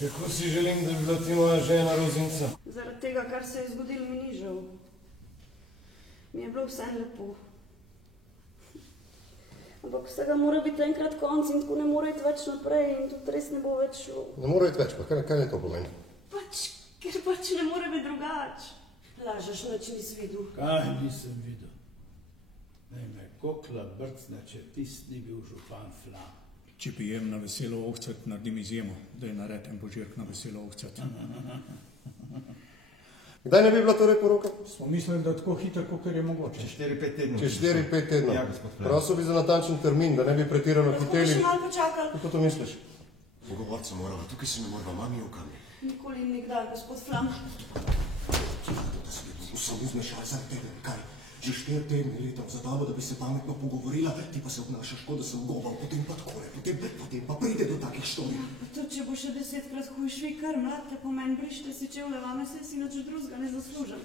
Kako si želim, da bi bila ti moja žena Rozinca? Zaradi tega, kar se je zgodilo, mi ni žal. Mi je bilo vse lepo. Ampak vsega mora biti enkrat konc in tako ne more iti več naprej in tudi res ne bo več šlo. Ne more iti več, pa kaj je to pomeni? Ker ne more biti drugač. Lažeš, nič nisi videl. Kaj nisem videl? Naj me kokla brcne, če tist ni bil župan Flam. Če pijem na veselo ohcat, naredim izjemo, da je naredem božirk na veselo ohcat. Kdaj ne bi bila torej poroka? Smo mislili, da tako hitro, kot je mogoče. Čez 4-5 tednov. Čez 4-5 tednov. Ja, gospod Flam. Prosil bi za natančen termin, da ne bi pretirano hiteli. Lahko še malo počakali. Kako to misliš? Pogovoriti se morava, tukaj se ne morava, mami okami. Nikoli in nikdaj, gospod Flam. Da se bi vsem izmešali zaradi tebe, kaj? Že 4 tedne letam za tabo, da bi se pametno pogovorila, ti pa se obnašaš, kot da sem goval, potem pa takole, potem pa pride do takih štorij. To, če bo še 10-krat hujš, vi kar mladke po meni brište si čevle, vame se si nič drugega ne zaslužim.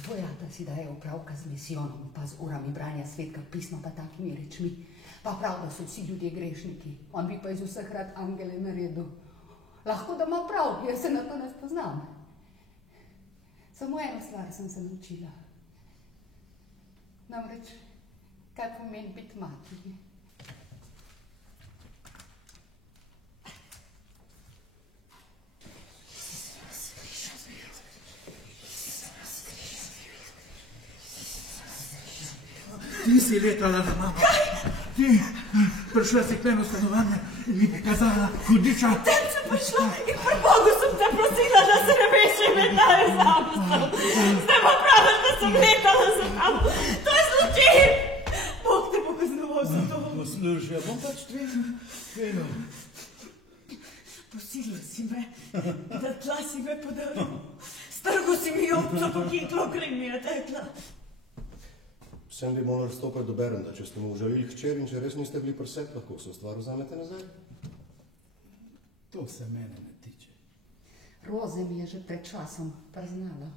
Dvojata si daje opravka z misijonom, pa z urami branja svetka pisma, pa takimi rečmi. Pa prav, da so vsi ljudje grešniki, on bi pa iz vseh rad angele naredil. Lahko da ima prav, jaz se na to ne spoznam. Samo eno stvar sem se naučila. Namreč, kaj pomeni biti mati. Ti si letala za mamo. Ti prišla si k meni v stanovanje in mi pokazala hudiča. Tem sem prišla in pri Bogu sem te prosila, da se ne veš, če me daje zapisal. Zdaj pa praviš, da sem letala za tamo. To je zločin! Bog te bo kaznoval za to. Poslušaj, bom pač tveno. Prosila si me, da tla si me podaril. Strgo si mi obco pokitlo, krej mi je tekla. Sem bi moral stopati do Berenda, če ste mu užalili hčer in če res niste bili presep, lahko se stvar vzamete nazaj. To se mene ne tiče. Roze mi je že pred časom priznala.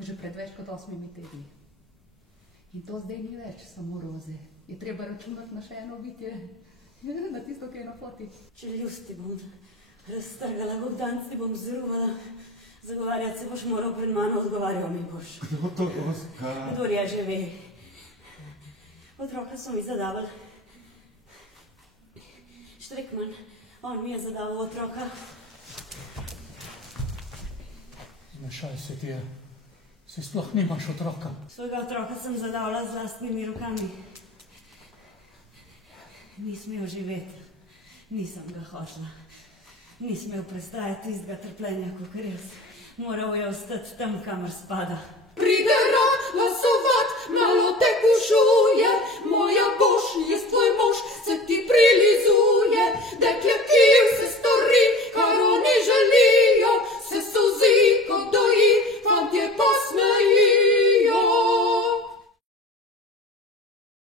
Že pred več kot 8 tedni. In to zdaj ni več samo Roze. Je treba računati na še eno bitje. Na tisto, ki je na foti. Če ljusti bom raztrgala, Bogdan ti bom zruvala. Zagovarjati se boš moral pred mano, odgovarjal mi boš. Kdo to Roska? Kdor je že ve. Otroka so mi zadavali. Štrikman, on mi je zadaval otroka. Zmešaj se ti je. Si sploh nimaš otroka. Svojega otroka sem zadavala z lastnimi rokami. Ni smel živeti. Nisem ga hotela. Ni smel prestajati tistega trpljenja, kakor jaz. Moral je ostati tam, kamor spada.